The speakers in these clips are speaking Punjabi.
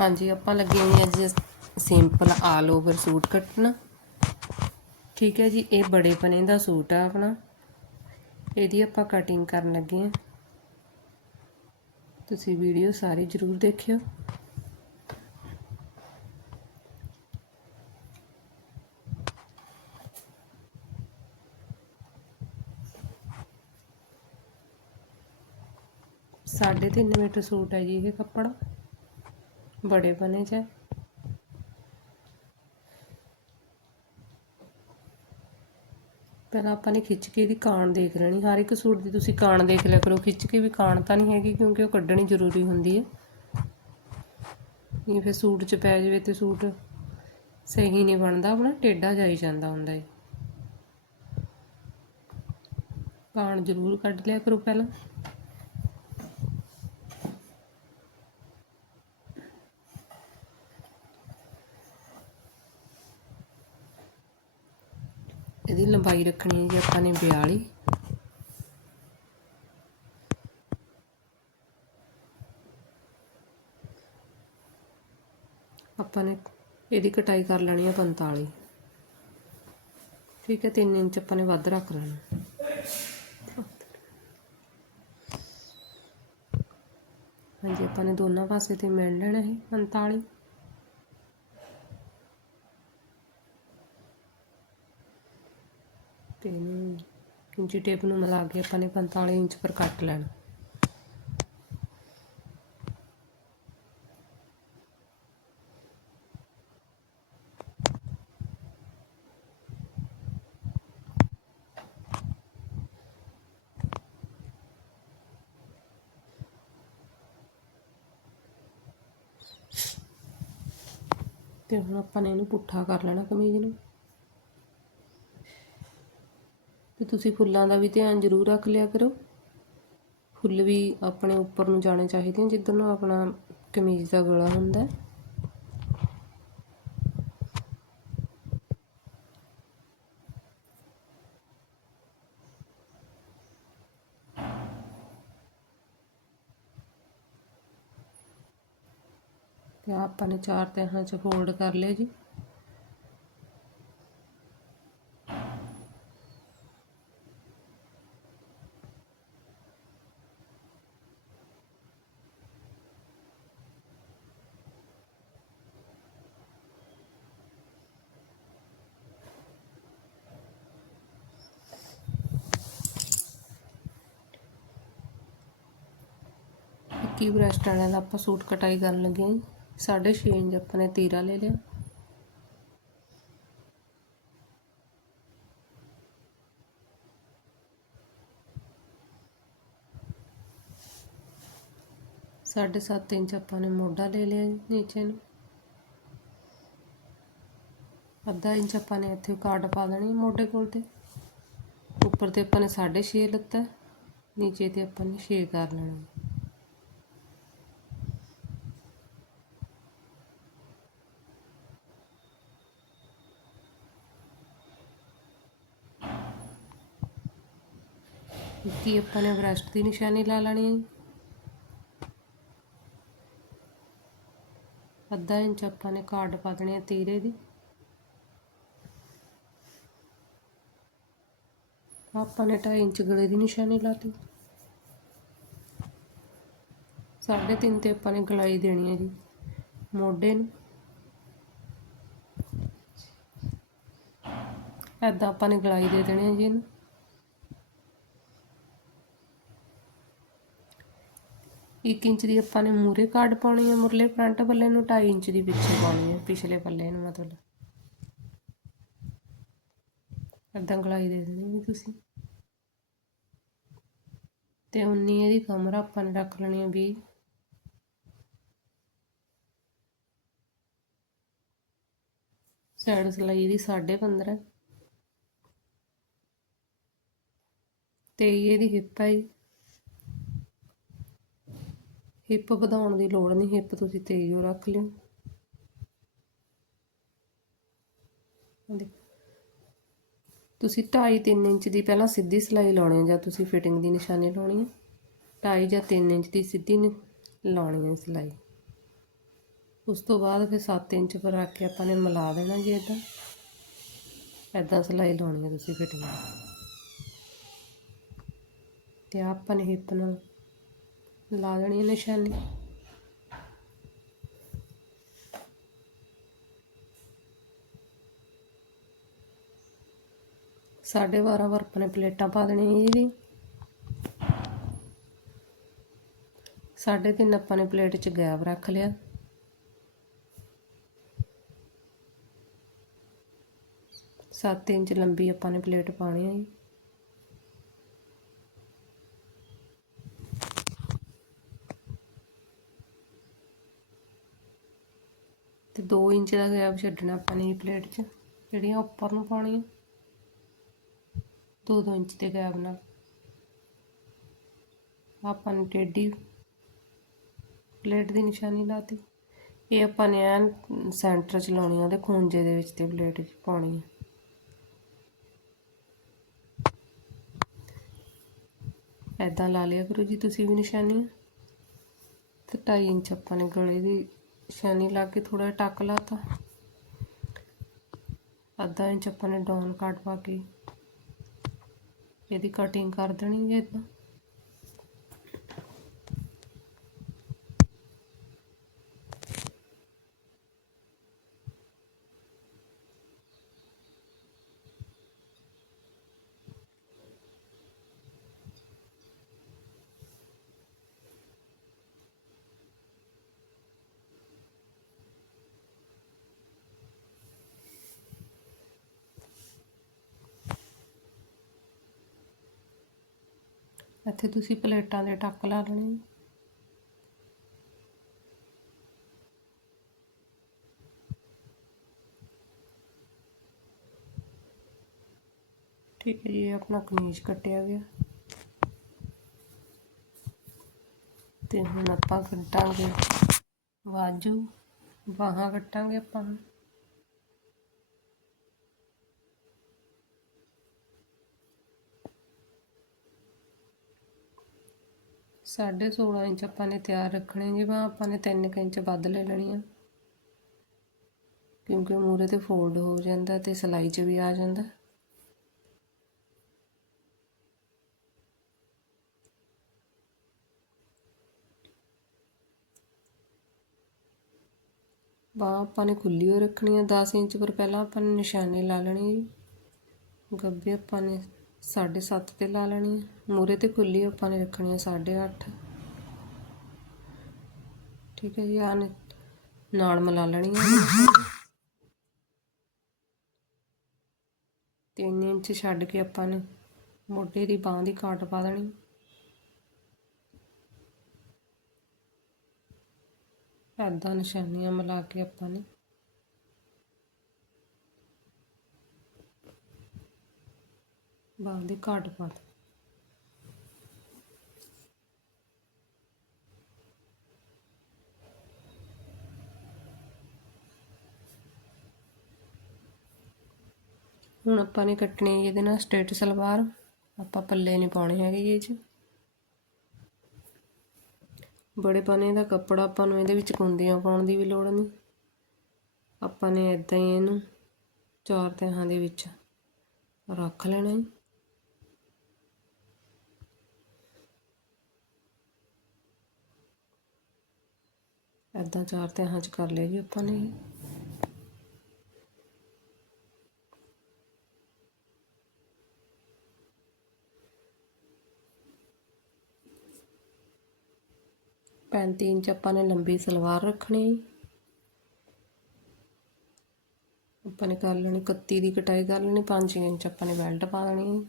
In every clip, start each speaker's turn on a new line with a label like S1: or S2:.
S1: ਹਾਂਜੀ, ਆਪਾਂ ਲੱਗੇ ਹਾਂ ਅੱਜ ਸਿੰਪਲ ਆਲ ਓਵਰ ਸੂਟ ਕੱਟਣਾ। ਠੀਕ ਹੈ ਜੀ, ਇਹ ਬੜੇ ਪਨੇ ਦਾ ਸੂਟ ਆ ਆਪਣਾ। ਇਹਦੀ ਆਪਾਂ ਕਟਿੰਗ ਕਰਨ ਲੱਗੇ ਹਾਂ। ਤੁਸੀਂ ਵੀਡੀਓ ਸਾਰੀ ਜ਼ਰੂਰ ਦੇਖਿਓ। ਸਾਢੇ ਤਿੰਨ ਮੀਟਰ ਸੂਟ ਹੈ ਜੀ ਇਹ ਕੱਪੜਾ। ਬੜੇ ਬਣੇ ਚ ਪਹਿਲਾਂ ਆਪਾਂ ਨੇ ਖਿੱਚ ਕੇ ਇਹਦੀ ਕਾਣ ਦੇਖ ਲੈਣੀ ਹਰ ਇੱਕ ਸੂਟ ਦੀ ਤੁਸੀਂ ਕਾਣ ਦੇਖ ਲਿਆ ਕਰੋ ਖਿੱਚ ਕੇ ਵੀ ਕਾਣ ਤਾਂ ਨਹੀਂ ਹੈਗੀ ਕਿਉਂਕਿ ਉਹ ਕੱਢਣੀ ਜ਼ਰੂਰੀ ਹੁੰਦੀ ਹੈ ਨਹੀਂ ਫਿਰ ਸੂਟ 'ਚ ਪੈ ਜਾਵੇ ਤੇ ਸੂਟ ਸਹੀ ਨਹੀਂ ਬਣਦਾ ਆਪਣਾ ਟੇਢਾ ਜਾਈ ਜਾਂਦਾ ਹੁੰਦਾ ਹੈ ਕਾਣ ਜ਼ਰੂਰ ਕੱਢ ਲਿਆ ਕਰੋ ਪਹਿਲਾਂ ਇਹਦੀ ਲੰਬਾਈ ਰੱਖਣੀ ਹੈ ਜੀ ਆਪਾਂ ਨੇ 42 ਆਪਾਂ ਨੇ ਇਹਦੀ ਕਟਾਈ ਕਰ ਲੈਣੀ ਹੈ 45 ਠੀਕ ਹੈ 3 ਇੰਚ ਆਪਾਂ ਨੇ ਵੱਧ ਰੱਖ ਲੈਣਾ। ਹਾਂਜੀ, ਆਪਾਂ ਨੇ ਦੋਨਾਂ ਪਾਸੇ ਤੇ ਮਿਲ ਲੈਣਾ ਹੈ 45 ਤੇ ਇਹਨੂੰ ਇੰਚੀ ਟੇਪ ਨੂੰ ਮਿਲਾ ਕੇ ਆਪਾਂ ਨੇ 45 ਇੰਚ ਪਰ ਕੱਟ ਲੈਣਾ। ਤੇ ਹੁਣ ਆਪਾਂ ਨੇ ਇਹਨੂੰ ਪੁੱਠਾ ਕਰ ਲੈਣਾ ਕਮੀਜ਼ ਨੂੰ ਤੇ ਤੁਸੀਂ ਫੁੱਲਾਂ ਦਾ ਵੀ ਧਿਆਨ ਜ਼ਰੂਰ ਰੱਖ ਲਿਆ ਕਰੋ। ਫੁੱਲ ਵੀ ਆਪਣੇ ਉੱਪਰ ਨੂੰ ਜਾਣੇ ਚਾਹੀਦੇ ਆ, ਜਿੱਧਰ ਨੂੰ ਆਪਣਾ ਕਮੀਜ਼ ਦਾ ਗਲਾ ਹੁੰਦਾ। ਤੇ ਆਪਾਂ ਨੇ ਚਾਰ ਤਹਾਂ ਚ ਫੋਲਡ ਕਰ ਲਿਆ ਜੀ। ਇੱਕੀ ਬ੍ਰੈਸਟ ਵਾਲਿਆਂ ਦਾ ਆਪਾਂ ਸੂਟ ਕਟਾਈ ਕਰਨ ਲੱਗੇ ਹਾਂ ਜੀ। ਸਾਢੇ ਛੇ ਇੰਚ ਆਪਾਂ ਨੇ ਤੀਰਾ ਲੈ ਲਿਆ। ਸਾਢੇ ਸੱਤ ਇੰਚ ਆਪਾਂ ਨੇ ਮੋਢਾ ਲੈ ਲਿਆ ਨੀਚੇ ਨੂੰ। ਅੱਧਾ ਇੰਚ ਆਪਾਂ ਨੇ ਇੱਥੇ ਕਾਰਡ ਪਾ ਦੇਣੀ ਮੋਢੇ ਕੋਲ ਤੇ। ਉੱਪਰ ਤੇ ਆਪਾਂ ਨੇ ਸਾਢੇ ਛੇ ਲੱਤਾ, ਨੀਚੇ ਤੇ ਆਪਾਂ ਨੇ ਛੇ ਕਰ ਲੈਣਾ। ਕੀ ਆਪਾਂ ਨੇ ਬ੍ਰੈਸਟ ਦੀ ਨਿਸ਼ਾਨੀ ਲਾ ਲੈਣੀ ਹੈ ਜੀ। ਅੱਧਾ ਇੰਚ ਆਪਾਂ ਨੇ ਕਾਰਡ ਪਾ ਦੇਣੀ ਹੈ ਤੀਰੇ ਦੀ। ਆਪਾਂ ਨੇ 2.5 ਇੰਚ ਗਲੇ ਦੀ ਨਿਸ਼ਾਨੀ ਲਾਤੀ ਸਾਢੇ ਤਿੰਨ ਤੇ ਆਪਾਂ ਨੇ ਗਲਾਈ ਦੇਣੀ ਹੈ ਜੀ, ਮੋਢੇ ਨੂੰ। ਐਦਾਂ ਆਪਾਂ ਨੇ ਗਲਾਈ ਦੇ ਦੇਣੀ ਹੈ ਜੀ ਇਹਨੂੰ। ਇੱਕ ਇੰਚ ਦੀ ਆਪਾਂ ਨੇ ਮੂਰੇ ਕਾਰਡ ਪਾਉਣੀ ਹੈ ਮੁਰਲੇ ਫਰੰਟ ਪੱਲੇ ਨੂੰ 2.5 ਇੰਚ ਦੀ ਪਿੱਛੇ ਪਾਉਣੀ ਹੈ ਪਿਛਲੇ ਪੱਲੇ ਨੂੰ ਮਤਲਬ। ਏਦਾਂ ਗਲਾਈ ਦੇ ਦੇਣੀ ਤੁਸੀਂ। ਤੇ 19 ਇਹਦੀ ਕਮਰ ਆਪਾਂ ਨੇ ਰੱਖ ਲੈਣੀ ਹੈ 20 ਸਾਈਡ ਸਲਾਈ ਇਹਦੀ 15.5 ਤੇ ਇਹਦੀ ਹਿੱਪ ਹੈ ਹਿੱਪ ਵਧਾਉਣ ਦੀ ਲੋੜ ਨਹੀਂ, ਹਿੱਪ ਤੁਸੀਂ ਤੇਜ਼ੋ ਰੱਖ ਲਿਓ। ਤੁਸੀਂ 2.5 3 ਇੰਚ ਦੀ ਪਹਿਲਾਂ ਸਿੱਧੀ ਸਿਲਾਈ ਲਾਉਣੀ ਹੈ ਜਾਂ ਤੁਸੀਂ ਫਿਟਿੰਗ ਦੀ ਨਿਸ਼ਾਨੀ ਲਾਉਣੀ ਹੈ? 2.5 ਜਾਂ 3 ਇੰਚ ਦੀ ਸਿੱਧੀ ਲਾਉਣੀ ਹੈ ਸਿਲਾਈ। ਉਸ ਤੋਂ ਬਾਅਦ ਫਿਰ 7 ਇੰਚ ਪਰ ਰੱਖ ਕੇ ਆਪਾਂ ਨੇ ਮਿਲਾ ਦੇਣਾ ਜੀ ਇਦਾਂ ਇਦਾਂ ਸਿਲਾਈ ਲਾਉਣੀ ਹੈ ਤੁਸੀਂ ਫਿਟਿੰਗ ਤੇ ਆਪਾਂ ਨੇ ਹਿੱਪ ਨਾਲ ਲਾ ਦੇਣੀ ਨਿਸ਼ਾਨੀ। ਸਾਢੇ 12 ਵਾਰ ਆਪਾਂ ਨੇ ਪਲੇਟਾਂ ਪਾ ਦੇਣੀਆਂ ਜੀ ਇਹਦੀ। ਸਾਢੇ ਤਿੰਨ ਆਪਾਂ ਨੇ ਪਲੇਟ 'ਚ ਗੈਪ ਰੱਖ ਲਿਆ। ਸੱਤ ਇੰਚ ਲੰਬੀ ਆਪਾਂ ਨੇ ਪਲੇਟ ਪਾਣੀ ਹੈ ਜੀ। ਤੇ 2 ਇੰਚ ਦਾ ਗੈਪ ਛੱਡਣਾ ਆਪਾਂ ਨੇ ਪਲੇਟ 'ਚ, ਜਿਹੜੀਆਂ ਉੱਪਰ ਨੂੰ ਪਾਉਣੀਆਂ। ਦੋ ਦੋ ਇੰਚ ਦੇ ਗੈਪ ਨਾਲ। ਆਪਾਂ ਨੇ ਟੇਢੀ ਪਲੇਟ ਦੀ ਨਿਸ਼ਾਨੀ ਲਾਤੀ। ਇਹ ਆਪਾਂ ਨੇ ਐਨ ਸੈਂਟਰ 'ਚ ਲਾਉਣੀ ਆ, ਉਹਦੇ ਖੂੰਜੇ ਦੇ ਵਿੱਚ ਤੇ ਪਲੇਟ 'ਚ ਪਾਉਣੀ ਆ। ਐਦਾਂ ਲਾ ਲਿਆ ਕਰੋ ਜੀ ਤੁਸੀਂ ਵੀ ਨਿਸ਼ਾਨੀ। ਤੇ 2.5 ਇੰਚ ਆਪਾਂ ਨੇ ਗਲੇ ਦੀ ਨਿਸ਼ਾਨੀ ਲਾ ਕੇ ਥੋੜਾ ਟੱਕ ਲਾਤਾ ਅੱਧਾ ਇੰਚ ਆਪਾਂ ਨੇ ਡਾਊਨ ਕੱਟ ਪਾ ਕੇ। ਇਹਦੀ ਕਟਿੰਗ ਕਰ ਦੇਣੀ ਹੈ ਇਦਾਂ ਇੱਥੇ ਤੁਸੀਂ ਪਲੇਟਾਂ ਦੇ ਟੱਕ ਲਾ ਲੈਣੇ ਠੀਕ ਹੈ ਜੀ, ਇਹ ਆਪਣਾ ਕਮੀਜ਼ ਕੱਟਿਆ ਗਿਆ। ਤੇ ਹੁਣ ਆਪਾਂ ਕੱਟਾਂਗੇ ਬਾਜੂ ਬਾਹਾਂ ਕੱਟਾਂਗੇ ਆਪਾਂ। ਹੁਣ ਸਾਢੇ 16 ਇੰਚ ਆਪਾਂ ਨੇ ਤਿਆਰ ਰੱਖਣੇ ਜੀ ਬਾਂਹ ਆਪਾਂ ਨੇ 3 ਇੰਚ ਵੱਧ ਲੈ ਲੈਣੀ ਆ। ਕਿਉਂਕਿ ਮੂਰੇ ਤੇ ਫੋਲਡ ਹੋ ਜਾਂਦਾ ਤੇ ਸਿਲਾਈ 'ਚ ਵੀ ਆ ਜਾਂਦਾ। ਬਾਂਹ ਆਪਾਂ ਨੇ ਖੁੱਲੀ ਹੋ ਰੱਖਣੀ ਆ 10 ਇੰਚ ਪਰ ਪਹਿਲਾਂ ਆਪਾਂ ਨੇ ਨਿਸ਼ਾਨੇ ਲਾ ਲੈਣੇ ਜੀ। ਗੱਭੇ ਆਪਾਂ ਨੇ 7.5 ਤੇ ਲਾ ਲੈਣੀ ਹੈ ਮੂਰੇ ਤੇ ਖੁੱਲੀ ਆਪਾਂ ਨੇ ਰੱਖਣੀ ਹੈ 8.5 ਠੀਕ ਹੈ ਜੀ, ਆਹ ਨਾਲ ਮਿਲਾ ਲੈਣੀ ਹੈ ਤਿੰਨ ਇੰਚ ਛੱਡ ਕੇ ਆਪਾਂ ਨੇ ਮੋਢੇ ਦੀ ਬਾਹ ਦੀ ਕਾਟ ਪਾ ਦੇਣੀ। ਐਦਾਂ ਨਿਸ਼ਾਨੀਆਂ ਮਿਲਾ ਕੇ ਆਪਾਂ ਨੇ ਬਾਂਹ ਦੀ ਕਾਟ ਪਾ ਦੇ ਹੁਣ ਆਪਾਂ ਨੇ ਕੱਟਣੀ ਹੈ ਇਹਦੇ ਨਾਲ ਸਟ੍ਰੇਟ ਸਲਵਾਰ। ਆਪਾਂ ਪੱਲੇ ਨਹੀਂ ਪਾਉਣੇ ਹੈਗੇ ਇਹ 'ਚ। ਬੜੇ ਪਨੇ ਦਾ ਕੱਪੜਾ ਆਪਾਂ ਨੂੰ ਇਹਦੇ ਵਿੱਚ ਕੁੰਦੀਆਂ ਪਾਉਣ ਦੀ ਵੀ ਲੋੜ ਨਹੀਂ। ਆਪਾਂ ਨੇ ਇਦਾਂ ਹੀ ਇਹਨੂੰ ਚਾਰ ਤਿਹਾਂ ਦੇ ਵਿੱਚ ਰੱਖ ਲੈਣਾ ਹੈ ਇਦਾਂ ਚਾਰ ਤਿਹਾਂ 'ਚ ਕਰ ਲਿਆ ਜੀ ਆਪਾਂ ਨੇ। ਪੈਂਤੀ ਇੰਚ ਆਪਾਂ ਨੇ ਲੰਬੀ ਸਲਵਾਰ ਰੱਖਣੀ। ਆਪਾਂ ਨੇ ਕਰ ਲੈਣੀ 31 ਦੀ ਕਟਾਈ ਕਰ ਲੈਣੀ 5 ਇੰਚ ਆਪਾਂ ਨੇ ਬੈਲਟ ਪਾ ਦੇਣੀ।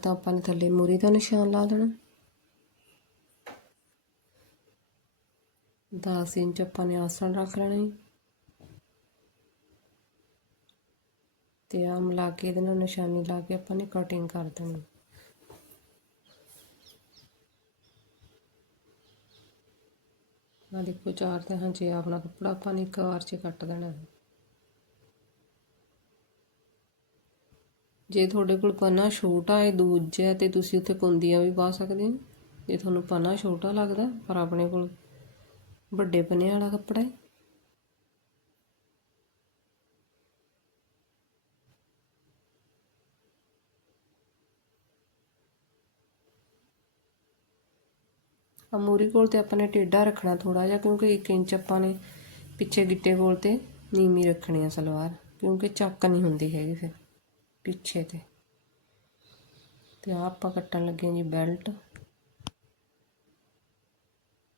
S1: ਐਦਾਂ ਆਪਾਂ ਨੇ ਥੱਲੇ ਮੂਰੀ ਦਾ ਨਿਸ਼ਾਨ ਲਾ ਦੇਣਾ। 10 ਇੰਚ ਆਪਾਂ ਨੇ ਆਸਣ ਰੱਖ ਲੈਣਾ ਜੀ। ਤੇ ਆ ਮਿਲਾ ਕੇ ਇਹਦੇ ਨਾਲ ਨਿਸ਼ਾਨੀ ਲਾ ਕੇ ਆਪਾਂ ਨੇ ਕਟਿੰਗ ਕਰ ਦੇਣੀ। ਆ ਦੇਖੋ ਚਾਰ ਤੇ ਹਾਂ ਜੇ ਆਪਣਾ ਕੱਪੜਾ ਆਪਾਂ ਨੇ ਇੱਕ ਵਾਰ 'ਚ ਕੱਟ ਦੇਣਾ। ਹੈ ਜੇ ਤੁਹਾਡੇ ਕੋਲ ਪਨਾ ਛੋਟਾ ਹੈ, ਦੂਜਾ ਹੈ, ਤੇ ਤੁਸੀਂ ਉੱਥੇ ਕੁੰਦੀਆਂ ਵੀ ਪਾ ਸਕਦੇ ਹੋ। ਜੇ ਤੁਹਾਨੂੰ ਪਨਾ ਛੋਟਾ ਲੱਗਦਾ ਪਰ ਆਪਣੇ ਕੋਲ ਵੱਡੇ ਪਨੇ ਵਾਲਾ ਕੱਪੜਾ ਹੈ। ਆ ਕੋਲ ਤੇ ਆਪਾਂ ਨੇ ਟੇਢਾ ਰੱਖਣਾ ਥੋੜਾ ਜਿਹਾ, ਕਿਉਂਕਿ 1 ਇੰਚ ਆਪਾਂ ਨੇ ਪਿੱਛੇ ਗਿੱਟੇ ਕੋਲ ਤੇ ਨੀਵੀਂ ਰੱਖਣੀ ਆ ਸਲਵਾਰ, ਕਿਉਂਕਿ ਚੱਕ ਨਹੀਂ ਹੁੰਦੀ ਹੈਗੀ ਫਿਰ। ਪਿੱਛੇ ਤੇ। ਤੇ ਆ ਆਪਾਂ ਕੱਟਣ ਲੱਗੇ ਹਾਂ ਜੀ ਬੈਲਟ।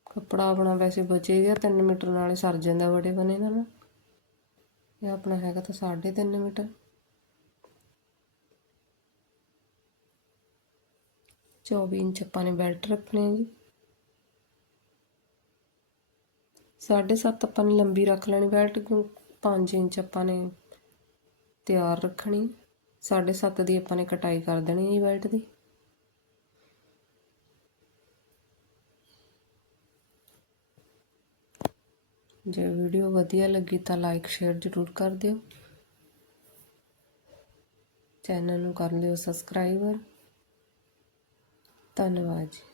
S1: ਕੱਪੜਾ ਆਪਣਾ ਵੈਸੇ ਬਚੇਗਾ 3 ਮੀਟਰ ਨਾਲੇ ਸਰ ਜਾਂਦਾ ਬੜੇ ਬਣੇ ਦਾ ਨਾ। ਇਹ ਆਪਣਾ ਹੈਗਾ ਤਾਂ 3.5 ਮੀਟਰ। ਚੌਵੀ ਇੰਚ ਆਪਾਂ ਨੇ ਬੈਲਟ ਰੱਖਣੇ ਜੀ। ਸਾਢੇ ਸੱਤ ਆਪਾਂ ਨੇ ਲੰਬੀ ਰੱਖ ਲੈਣੀ ਬੈਲਟ ਕਿਉਂ 5 ਇੰਚ ਆਪਾਂ ਨੇ ਤਿਆਰ ਰੱਖਣੀ। ਸਾਢੇ ਸੱਤ ਦੀ ਆਪਾਂ ਨੇ ਕਟਾਈ ਕਰ ਦੇਣੀ ਹੈ ਜੀ ਬੈਲਟ ਦੀ। ਜੇ ਵੀਡੀਓ ਵਧੀਆ ਲੱਗੀ ਤਾਂ ਲਾਈਕ ਸ਼ੇਅਰ ਜ਼ਰੂਰ ਕਰ ਦਿਓ। ਚੈਨਲ ਨੂੰ ਕਰ ਲਿਓ ਸਬਸਕ੍ਰਾਈਬਰ ਧੰਨਵਾਦ ਜੀ।